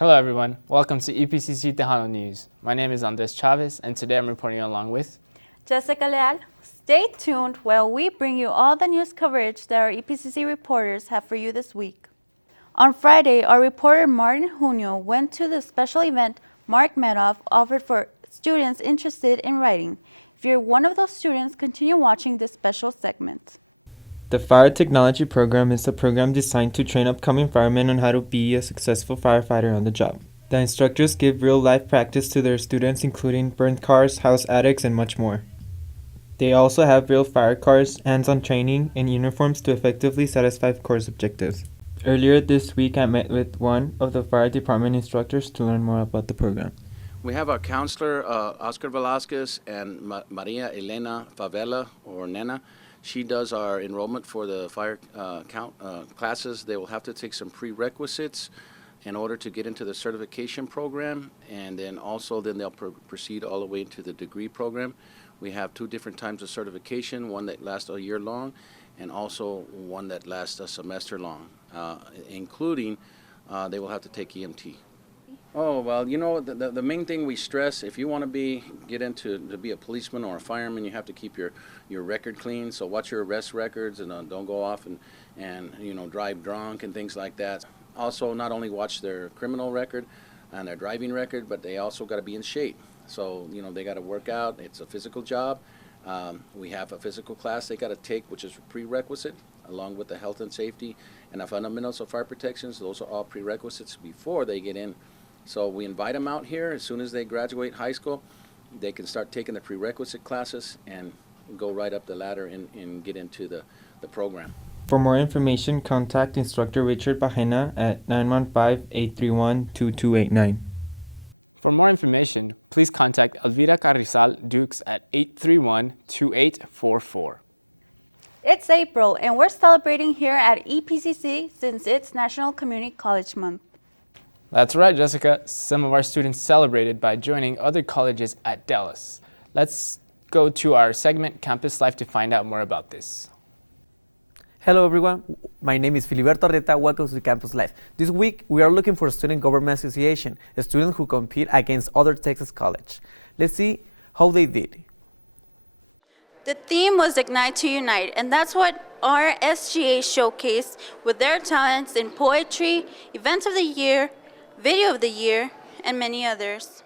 Hello everyone, welcome to EPCC Tejano News. My name is Andres Chavez and today I'm reporting along with Jessica Leal. Stay tuned while we bring you all the news coverage that our EPCC reporters have for you this week. On Friday, our reporter Martin Junio went to the special event Mark Madoff offered for students interested in writing. If you're one of those students, continue watching this special segment. The Fire Technology Program is a program designed to train upcoming firemen on how to be a successful firefighter on the job. The instructors give real-life practice to their students, including burnt cars, house attics, and much more. They also have real fire cars, hands-on training, and uniforms to effectively satisfy course objectives. Earlier this week, I met with one of the fire department instructors to learn more about the program. We have our counselor, Oscar Velasquez, and Maria Elena Favela, or Nena. She does our enrollment for the fire classes. They will have to take some prerequisites in order to get into the certification program, and then they'll proceed all the way into the degree program. We have two different times of certification, one that lasts a year long and also one that lasts a semester long, including they will have to take EMT. Oh, well, you know, the main thing we stress, if you want to be a policeman or a fireman, you have to keep your record clean. So watch your arrest records and don't go off and you know, drive drunk and things like that. Also, not only watch their criminal record and their driving record, but they also got to be in shape. So, you know, they got to work out. It's a physical job. We have a physical class they got to take, which is a prerequisite, along with the health and safety and the fundamentals of fire protection. So those are all prerequisites before they get in. So we invite them out here. As soon as they graduate high school, they can start taking the prerequisite classes and go right up the ladder and get into the program. For more information, contact Instructor Richard Bajena at 915-831-2289. For more information, please contact Elvira Carrizal Dukes at 831-2844. It's April and we're celebrating here at EPCC since it's National Community College Month. That's right, Jessica. Some of our students celebrated by joining other colleges at Dallas. Let's go to our segment, Campus Life, to find out more about this. Hello everyone, my name is Filiberto Arreta. Welcome to Campus Life. This week we are looking for a Student Government Association, a student who compete against other Texas colleges. Let's see how they did. The theme was Ignite to Unite, and that's what our SGA showcased with their talents in poetry, events of the year, video of the year, and many others.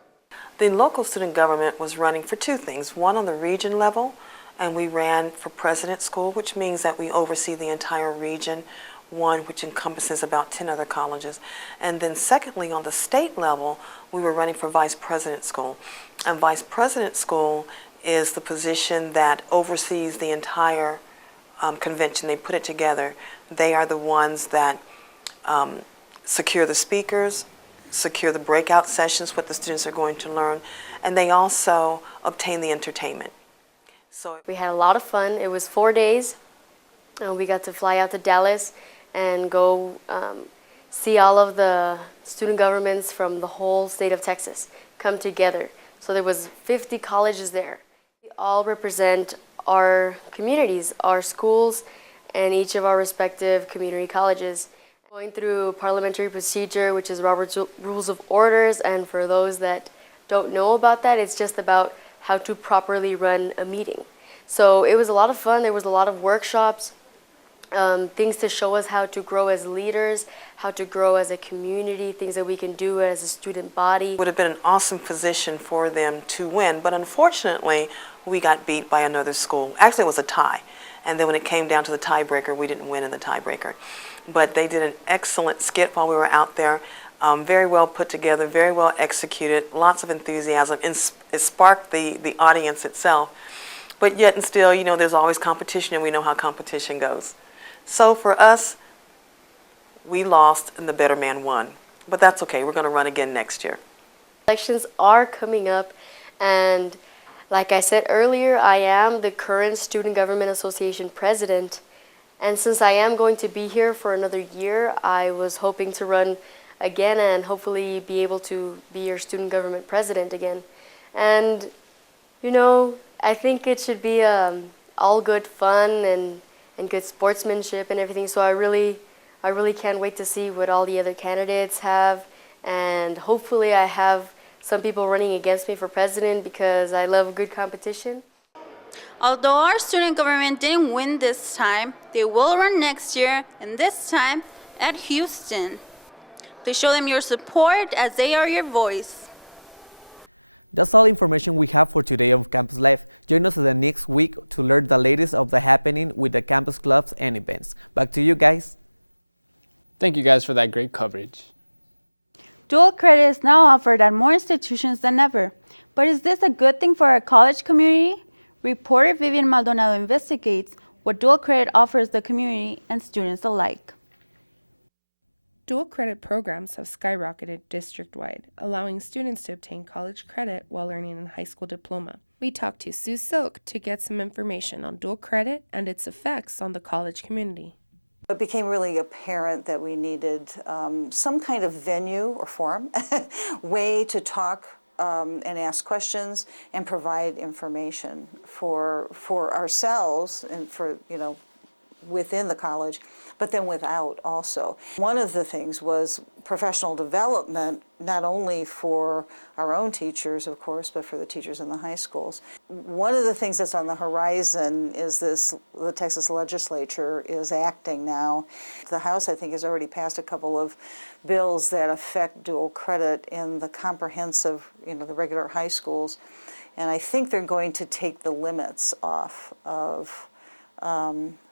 The local student government was running for two things, one on the region level, and we ran for president school, which means that we oversee the entire region, one which encompasses about 10 other colleges. And then secondly, on the state level, we were running for vice president school. And vice president school is the position that oversees the entire convention. They put it together. They are the ones that secure the speakers, secure the breakout sessions, what the students are going to learn, and they also obtain the entertainment. So we had a lot of fun. It was 4 days. We got to fly out to Dallas and go see all of the student governments from the whole state of Texas come together. So there was 50 colleges there. We all represent our communities, our schools, and each of our respective community colleges. Going through parliamentary procedure, which is Robert's Rules of Orders, and for those that don't know about that, it's just about how to properly run a meeting. So it was a lot of fun. There was a lot of workshops, things to show us how to grow as leaders, how to grow as a community, things that we can do as a student body. it would have been an awesome position for them to win, but unfortunately, we got beat by another school. Actually, it was a tie. And then when it came down to the tiebreaker, we didn't win in the tiebreaker. But they did an excellent skit while we were out there. Very well put together, very well executed, lots of enthusiasm, and it sparked the audience itself. But yet and still, you know, there's always competition, and we know how competition goes. So for us, we lost and the better man won. But that's okay, we're going to run again next year. Elections are coming up, and like I said earlier, I am the current Student Government Association president. And since I am going to be here for another year, I was hoping to run again and hopefully be able to be your student government president again. And, you know, I think it should be all good fun and good sportsmanship and everything. So I really can't wait to see what all the other candidates have and hopefully I have some people running against me for president because I love good competition. Although our student government didn't win this time, they will run next year, and this time at Houston. Please show them your support as they are your voice. That's all the information we have for today on Campus Life. Join us the next week to learn the latest of the happening with the campus clubs and events. Back to you guys. Thank you guys for that great coverage. Dual credit is now offered at more institutions than ever. But is this a good thing for our college community? Reporter Vivian Maldonado investigates what dual credit offers the community and students alike. Dual credit programs have skyrocketed district-wide, allowing students to obtain college credit while earning a high school diploma. We talked to Sue Silk to get some information on dual credit and its effects on the college community. It became really apparent that we needed some kind of venue or forum, way to talk and ask questions and provide information for ourselves and for, within the college, but then without also. One of the things was professional development, not only for our own teachers, of course, but for the teachers in the high schools. One of the things that's on the horizon is the Texas legislature is acting now. The House, I think, has already passed a couple of bills that affect dual credit in the comprehensive, the regular high schools. And I think they're going to take the limits off of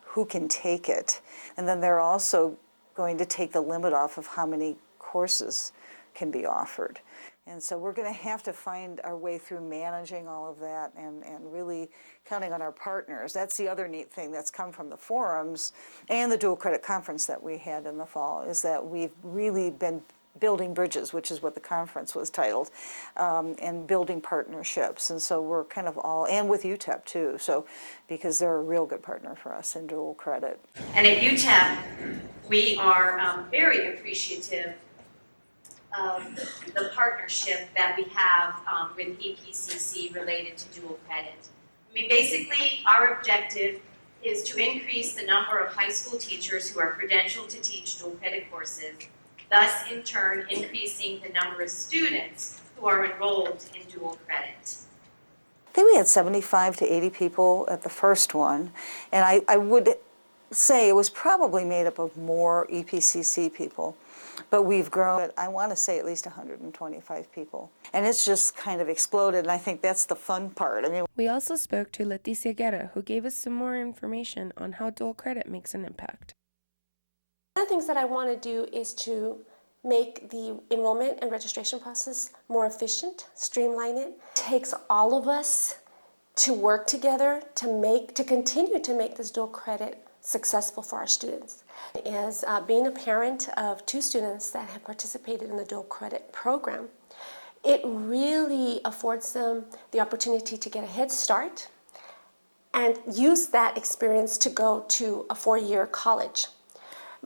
who can take it. And then they're also going to take the limit off of how many courses can be offered. And so we're going to have to find our way through managing all of that and really counting on our partners. That's the other neat thing that's come from the forums and the dual credit conference that we had in the fall, is that we've really been building bridges, which is what the conference was titled, and building partnerships. And so we're kind of all, and with UTEP too, so because they're a real good partner for us in dual credit. And at UTEP, we are very appreciative of the partnership that we have with EPCC related to dual credit. I mean, basically, our objective is to increase the number of high school teachers who are credentialed to teach dual credit courses, thus in turn increasing the number of students who are enrolled in dual credit. I think we had 75 to 80 people at the first one, and I would say it was probably made up of more EPCC people, but we've grown, I want to say at least 125 people. And it's just kind of exploded, and I think that's the fun part. I mean, we also spoke to Leticia Guerra, who gave us some more information on how dual credit makes an impact. One of the things that I want to do is to make the enrollment and registration process more efficient, streamline it. It takes all of us to work together to continue to make this dual credit successful for our students. As being a parent of two students that have participated in the dual credit program, it really affords them the opportunity to get a head start and use that experience to go to a 4-year college.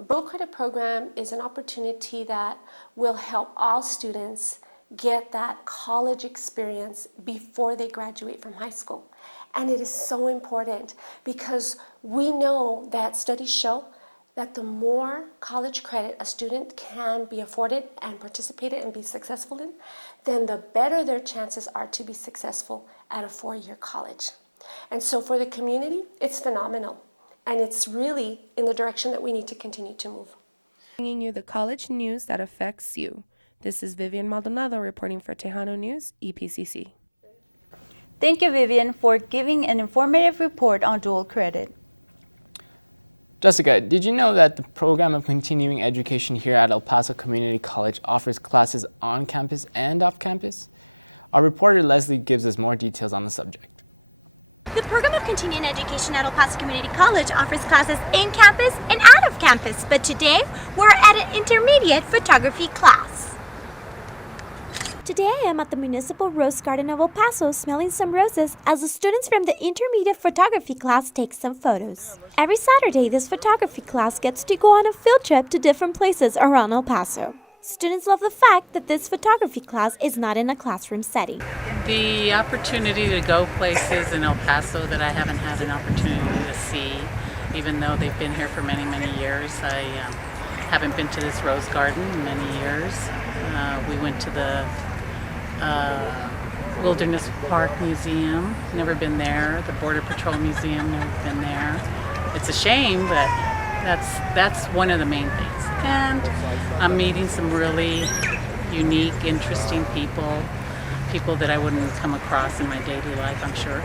Dual credit program is an opportunity that will help all students get that college experience before they graduate from high school. And it is so important because we know that studies show that the more college credit a student can be afforded and participate in and be successful in, then the better their chances are to be successful at a 4-year college. And so for the community, it's phenomenal. And it's really in the direction that we need to continue to move. Bringing you the college news that affects you. This is Vivian Maldonado reporting for Tejano News, EPCC. Thank you, Vivian, for giving an informative report on dual credit. Jessica, did you know that the program of continuing education here at El Paso Community College offers classes on campus and off campus? Our reporter Leslie gives us more details on the subject. The program of continuing education at El Paso Community College offers classes in campus and out of campus, but today we're at an intermediate photography class. Today I am at the Municipal Rose Garden of El Paso smelling some roses as the students from the intermediate photography class take some photos. Every Saturday this photography class gets to go on a field trip to different places around El Paso. Students love the fact that this photography class is not in a classroom setting. The opportunity to go places in El Paso that I haven't had an opportunity to see, even though they've been here for many, many years. Haven't been to this rose garden in many years. We went to the Wilderness Park Museum, never been there. The Border Patrol Museum, never been there. It's a shame, but that's one of the main things. And I'm meeting some really unique, interesting people that I wouldn't come across in my daily life, I'm sure.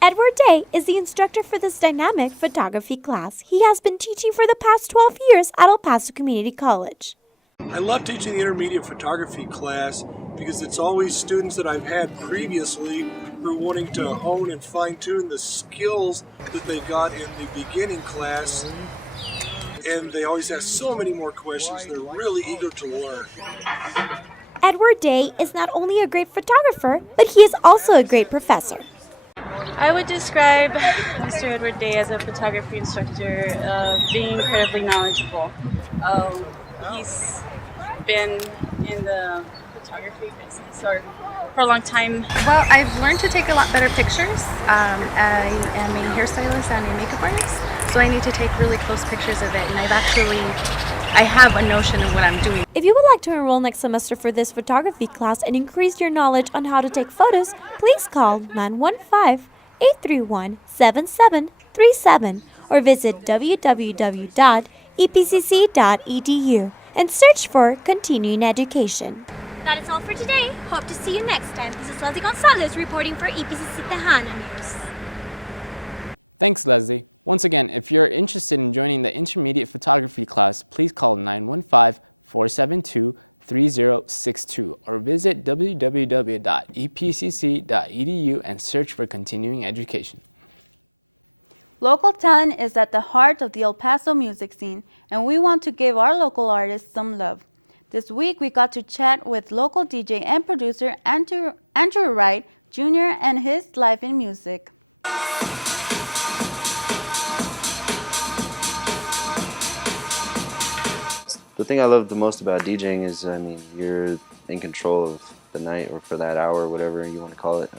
Edward Day is the instructor for this dynamic photography class. He has been teaching for the past 12 years at El Paso Community College. I love teaching the intermediate photography class because it's always students that I've had previously who are wanting to hone and fine-tune the skills that they got in the beginning class, and they always ask so many more questions. They're really eager to learn. Edward Day is not only a great photographer, but he is also a great professor. I would describe Mr. Edward Day as a photography instructor, being incredibly knowledgeable. He's been in the photography business for a long time. Well, I've learned to take a lot better pictures. I am a hairstylist and a makeup artist, so I need to take really close pictures of it, and I have a notion of what I'm doing. If you would like to enroll next semester for this photography class and increase your knowledge on how to take photos, please call 915-831-7737 or visit www.epcc.edu and search for continuing education. That is all for today. Hope to see you next time. This is Leslie Gonzalez reporting for EPCC Tejano News. Thanks, Leslie. Once again, if you're interested in joining the intermediate photography class, please call 915-472-3062 or visit www.epcc.edu and search for continuing education. Local talent is at the heart of the El Paso music scene, and we want to give our local artists some love. This week, we got to chat with local DJ and producer Andrew Wright Jr. and his life in music. The thing I love the most about DJing is, you're in control of the night or for that hour, or whatever you want to call it.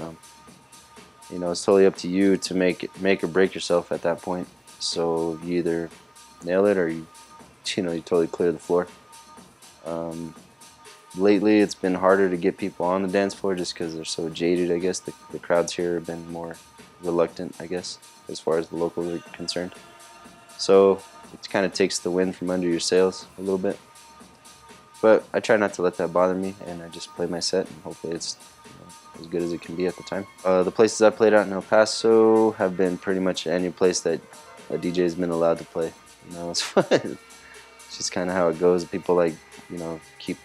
It's totally up to you to make or break yourself at that point. So you either nail it or you totally clear the floor. Lately, it's been harder to get people on the dance floor just because they're so jaded. I guess the crowds here have been more reluctant, I guess, as far as the locals are concerned. So it kind of takes the wind from under your sails a little bit. But I try not to let that bother me, and I just play my set, and hopefully it's as good as it can be at the time. The places I played out in El Paso have been pretty much any place that a DJ has been allowed to play. It's fun. It's just kind of how it goes. People keep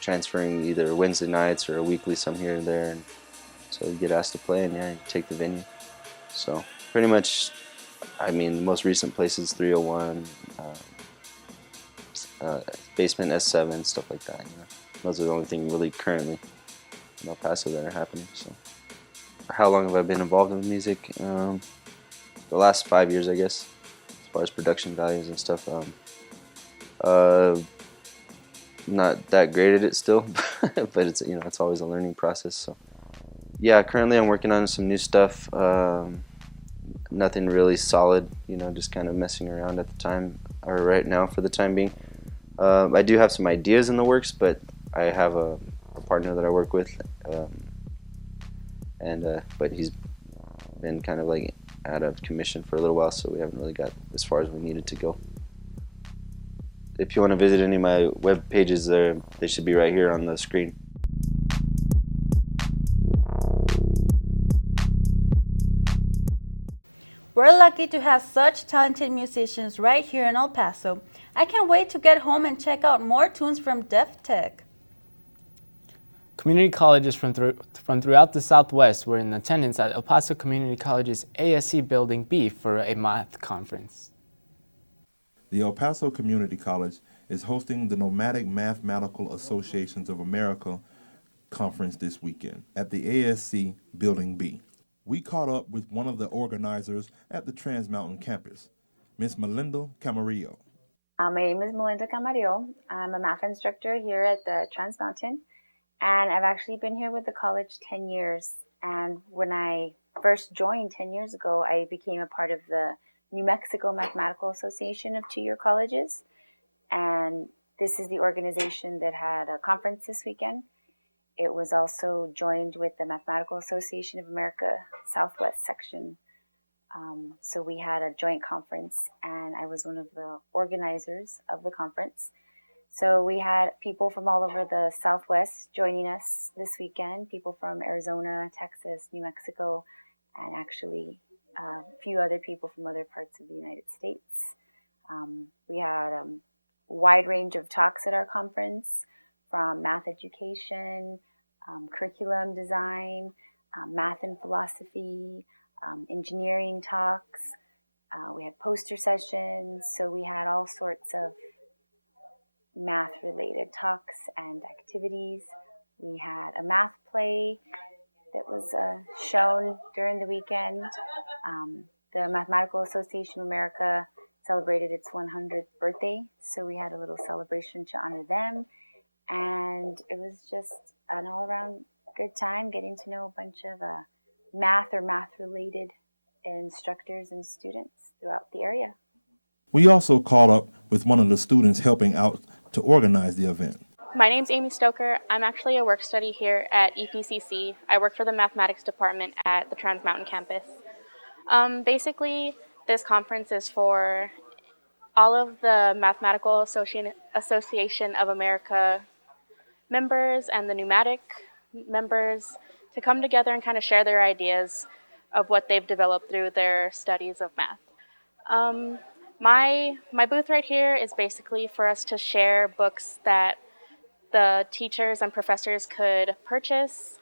transferring either Wednesday nights or a weekly some here and there, and so you get asked to play, and you take the venue. So pretty much, the most recent places 301, Basement S7, stuff like that. Those are the only thing really currently in El Paso that are happening. So, how long have I been involved in music? The last 5 years, I guess, as far as production values and stuff. Not that great at it still, but it's it's always a learning process. So, yeah, currently I'm working on some new stuff. Nothing really solid, just kind of messing around at the time, or right now for the time being. I do have some ideas in the works, but I have a partner that I work with, but he's been kind of out of commission for a little while, so we haven't really got as far as we needed to go. If you want to visit any of my web pages, they should be right here on the screen. We're lucky to have such talented musicians right here in El Paso. I can't wait to get home and check out more tunes from Def Tech. Community colleges from throughout the Southwest were in attendance at El Paso Community College's ASC Building B for a math conference. The El Paso Community College is hosting the Nomadic Mathematical Associations of America conference this weekend at the ASC Building B. We caught up with one of the organizers at the Trans Mountain campus, Miss Melinda Camarillo. My name is Melinda Camarillo. I'm a math instructor here at the Trans Mountain, and I've actually been here with the college 10 years. And when I first joined 10 years ago, I became a part of the New Mexico Mathematical Association of two-year colleges, and this is the organization that had a conference this weekend. It was also joined with the Mathematical Association of America Southwest section. So we had a joint conference, and I was one of the organizers of the conference. So we had people from all over the Southwest joining us this weekend, people from Arizona, Texas, New Mexico, and actually a few other people from other parts of the United States. We had a wide range of talks at our conference, from math education, curriculum design, math and philosophy, engineering talks. We had poster sessions, so we had all sorts of math-related talks and activities. We had a math play that was shown during the weekend. The Mathematical Association of America celebrated its 100th birthday, so we had a little celebration to honor them. And it was just an all-around good time getting to know a bunch of math or math-related instructors and students throughout the area. We also caught up with one of the students helping out to organize the event. My name's Amy Stoker. I'm actually a work study here at EPCC. I work for the mathematics department at the Trans Mountain campus. Basically, this conference is for all of the Mathematical Association of America members and the pneumatic members to come together and kind of share their ideas of what they've developed through their studies of math. My booth right here is basically for us to share books that the teachers and professors could purchase,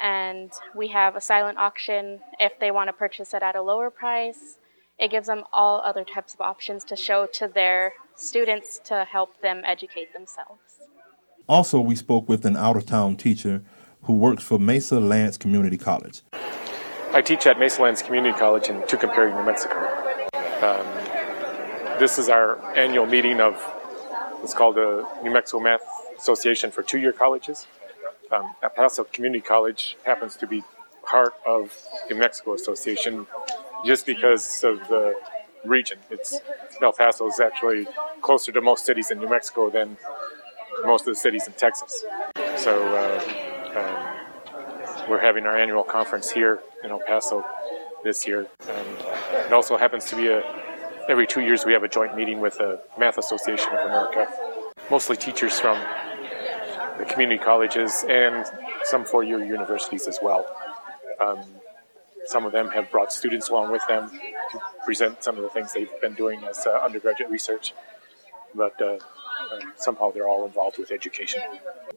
and we have a silent auction if they want to purchase it at a lower price. It gives them all other types of options to show to their students to help them educate themselves. Also, we spoke with an out-of-town teacher who works for Mesa Lance Community College. I teach at Mesa Lance Community College in Tucumcari, New Mexico. This is our annual meeting of, it's called the New Mexico Math Association for two-year colleges. Paso Community College happens to be part of the New Mexico Association just because of the region. El Paso is actually closer to most cities in New Mexico than most of the cities in Texas. So we're having our annual conference here in El Paso this year. It also happens to be every 2 years we have a joint meeting with the Math Association of America. Mostly teachers from the community colleges and some four-year universities as well. Some of them have brought students along with them to present some of the things they've been doing as undergraduate research, but somehow they're all involved with education.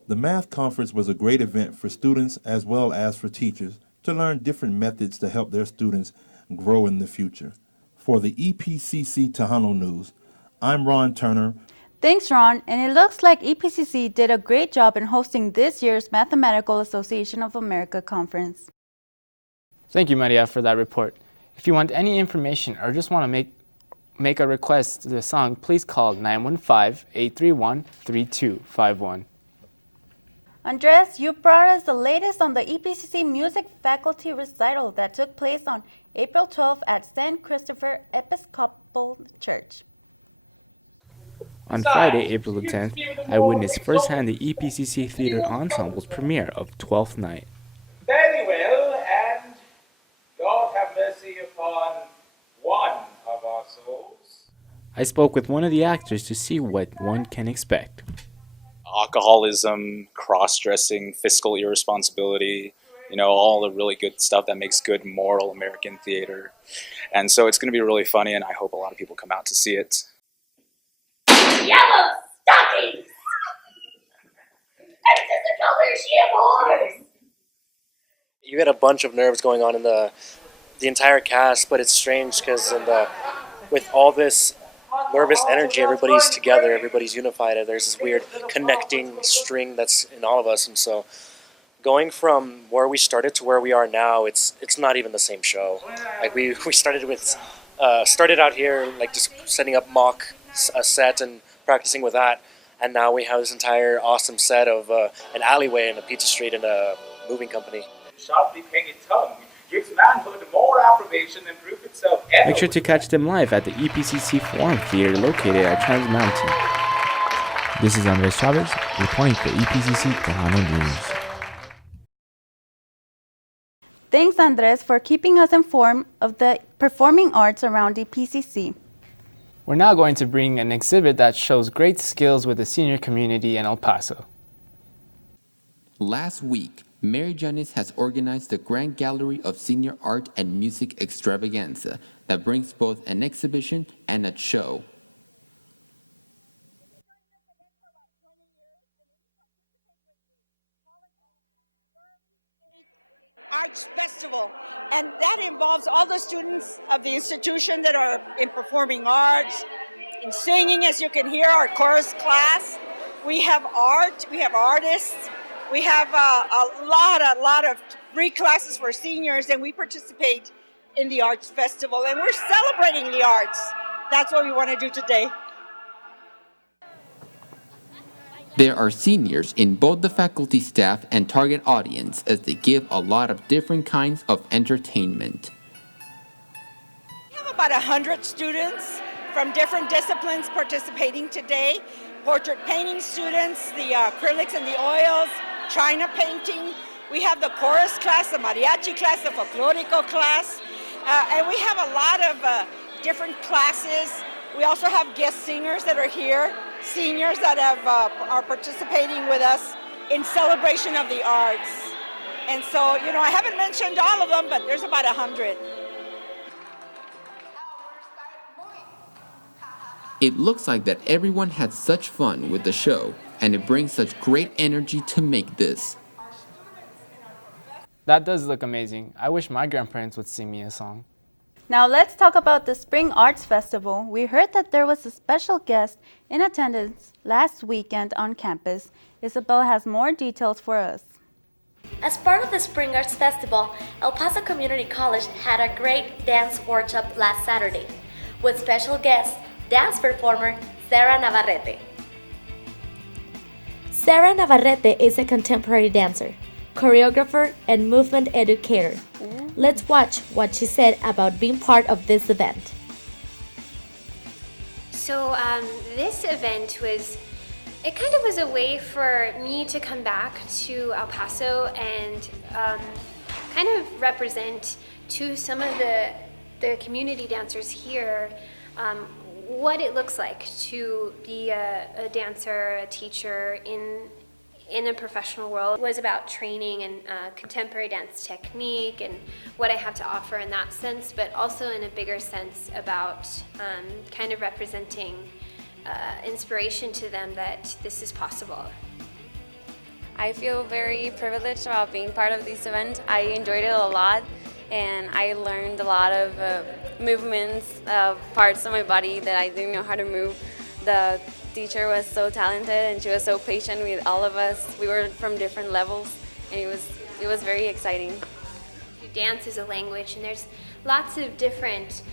The math conference was a great event for students as well as for teachers to learn different methods to help their students grow in the future. For the EPCC Tejano News, I'm Ron Turner. Thanks, Ron. And it looks like EPCC did a great job in hosting this year's Mathematical Association of America conference. Thank you, Maria, for that report. If you want any information or just want to make a request to the song, please call 915-831-3251. Andres, you brought us the latest on the EPCC Music Faculty Recital that took place on April 12th at San Christopher Episcopal Church. On Friday, April the 10th, I witnessed firsthand the EPCC Theater Ensemble's premiere of Twelfth Night. Very well, and God have mercy upon one of our souls. I spoke with one of the actors to see what one can expect. Alcoholism, cross-dressing, fiscal irresponsibility, all the really good stuff that makes good moral American theater. And so it's going to be really funny, and I hope a lot of people come out to see it. Yellow stockings! You get a bunch of nerves going on in the entire cast, but it's strange because with all this nervous energy, everybody's together, everybody's unified, and there's this weird connecting string that's in all of us. And so going from where we started to where we are now, it's not even the same show. Like we started out here like just setting up a set and practicing with that, and now we have this entire awesome set of an alleyway and a pizza street and a moving company. Sharply painted tongue gives manhood more approbation and proof itself. Make sure to catch them live at the EPCC Forum Theater located at Trans Mountain. This is Andres Chavez reporting for EPCC Tejano News. Thanks, Andres, for keeping us informed of the performing arts around EPCC. We're now going to bring an exhibit that shows great skills with the senior community in El Paso. Last week, Mary Janice has organized the Grand Gallery of Senior Art and Music Extravaganza that brings both an exhibition and a show. Arts Festival, and that involves all the students of the institution that are in performing arts, in singing, as you can hear, our chorus class. We have art, we have artists, we have a lot of free classes for seniors, and we participate in the Arts Festival, and we're celebrating the arts. That's what we want to do today. There are seniors in both the faculty staff and target audience as they give a lot of different kinds of entertainment. We have about 100 students from different disciplines participating today. Portrait painting students, the acrylics and the oils, China painting. We have the chorus class, the mariachi class, the folklorico class, and we have a lot of different classes. We also have guest singers that are here, seniors that are participating with us in celebration of the arts. And so, I haven't mentioned all of them, but there's about 100. It looks like that everyone had such fun with the show, and it brings such great energy to make this. That does look amazing. I wish my grandparents would sing me a song. Now let's talk about the Spring Arts Festival. We heard that there was a special guest in attendance last weekend on campus. Isabel has more details for us. As part of the Spring Arts Festival, El Paso Community College had a great dance workshop last Saturday with special guest, dance performer Sarah Navarrete. Sarah Navarrete is a contemporary dancer, choreographer, and movement educator. Let's watch what she said about being part of this event. So this event was a way for me to come back to El Paso and kind of represent to some of the community dancers here what it looks like to be a dancer, a teacher in a professional world. It was about training and contemporary dance technique and what I have to offer in that sense, but also in a bigger sense about kind of representing inspiration to them that this is possible. I feel very privileged about being part of this event. I enjoyed it a lot, and I learned a lot of movements, parts of my body that I didn't know how to move. The teacher was so talented, and she was so patient with all of us. We were from different levels, and it was very exciting. Dance is a language, and there's lots of different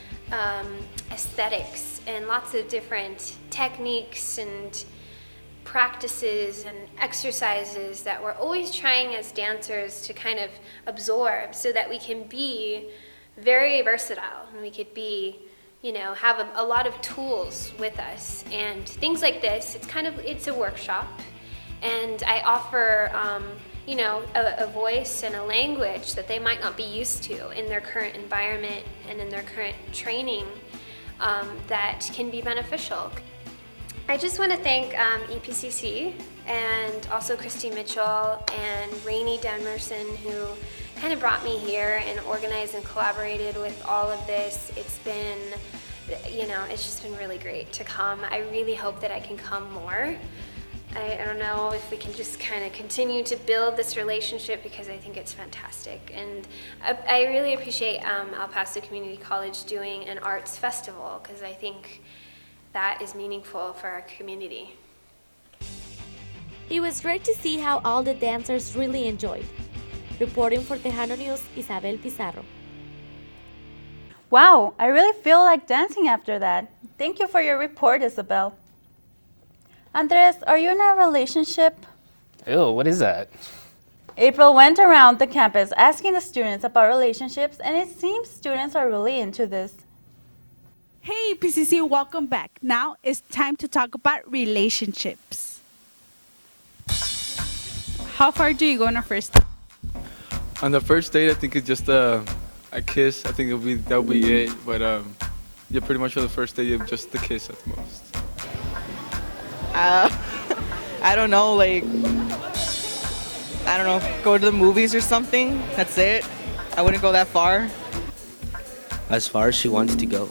aesthetics and lots of different techniques and practices and exercises that we're always trying as dancers to kind of absorb so that we can be very versatile and we could be, have a lot of tools with us. And things like this, it's a workshop, and I offer a voice and a language that they might not be used to in their current environment and in their current training that can be beneficial. I just want to thank EPCC and also Christy Mitchell and Rainey Demerson, who kind of brought me here and organized and collaborated with all of this. It's been, it's just been really great to come. I really hope that I can come more. I don't know if we can just kind of continue to build this relationship because I think it's fantastic. And I really appreciate El Paso Community College doing an arts festival because I think that is meaningful for our community. It was great to see how all the dancers really enjoyed. Reporting for Tejano News, Isabel Pizarro. Wow, I really feel like dancing after that. Thank you for your report, Isabel. Andres, are you in a relationship? Ew, what is that? April went around the campus asking the students about relationships, and it seems students are really into this. Hey, EPCC, welcome back. Now it's time to talk about relationships. How far do you go on a first date? On the first date, I think it's just a kiss. I think that'll be it. But yeah, pretty much for the first date, just the kiss at the most. I don't know, like, I don't know, go to the movies or something. That's it. I wouldn't go that far. As far as she wants to go.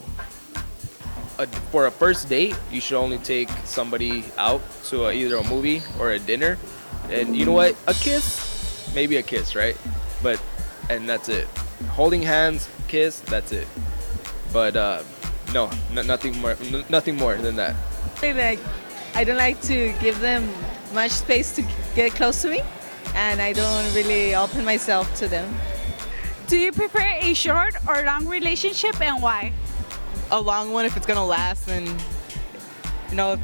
For a first date, you should only take somebody out to either a movie or a dinner. And you know what? A kiss, maybe a kiss, right? And that's it. Holding hands, kiss, that's it. But no, nothing more than that. Like, I don't like to give them much space to get close to me, and I don't really open myself to them. Do you prefer a short or long relationship, and why? A long one if it's gonna last, and I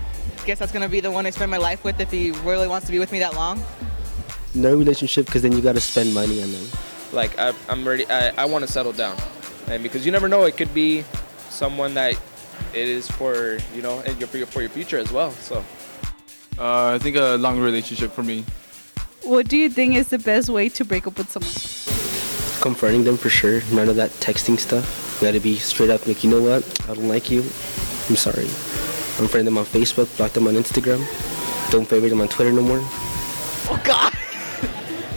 guess that's gonna be the one I spend my life with if he really wants to be with me that long. No relationship, because then you got to spend money on them. Like I'm ready. I want to settle down, and because you never know, it could be someone that it is for and for your future as well. So I think a long relationship for me. What do you think is the best way to break up with someone? Confronting them for sure. None of that texting stuff. You got to be straight up, like, you know what? I don't like you. I'm sorry. Unfriend them on Facebook, block them on Instagram. Don't favorite them on Twitter no more. Oh God!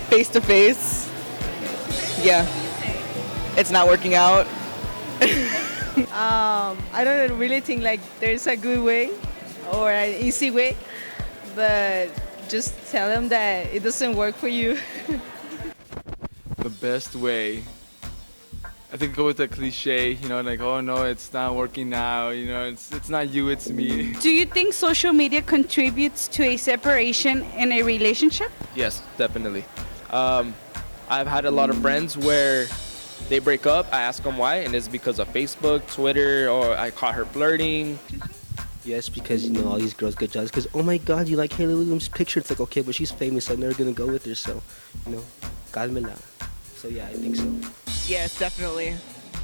Face to face. Yeah. It's not working out. I don't really think like there's a good way or an easy way, but just tell them that it doesn't work for you. The best way, I think, go with the cliche, like, oh no, it's not working now, it's not you, it's me. Do you think social media contributes to a separation in a relationship? yes, definitely. I've had a lot of friends where they break up. I ask them why, and it's because of Facebook, Twitter, or I caught her flirting. Yes, because, all these girls get jealous because, oh my God, you like Haley Williams' picture. It's like, okay, but she's famous. I'm never going to go with her, so, cálmela. So, yeah, I think so. Yes, definitely.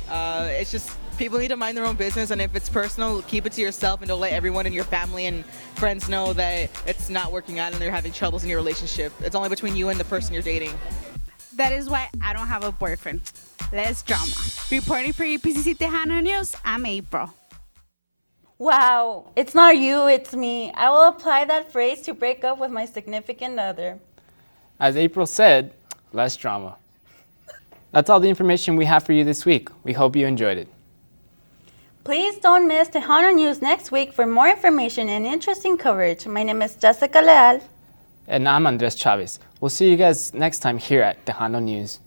It's just people need to mind their own business, and if it's personal, keep it to yourself, and don't let everyone in your family and friends know that it's not working out and they're having troubles in your relationship. It's only between you and the person you're dating. That is why I don't have a boyfriend. Less drama. Reporting for EPCC Tejano News, I'm April. Wow, it's not you, it's me. I will apply that phrase to break up with my significant other. As April said, less drama. That's all the information we have for you this week. We hope you enjoyed it. Please don't miss Tejano News next week for more information and interesting coverage. My name is Jessica Leal. And I'm Andres Chavez. We'll see you guys next time here at Tejano News.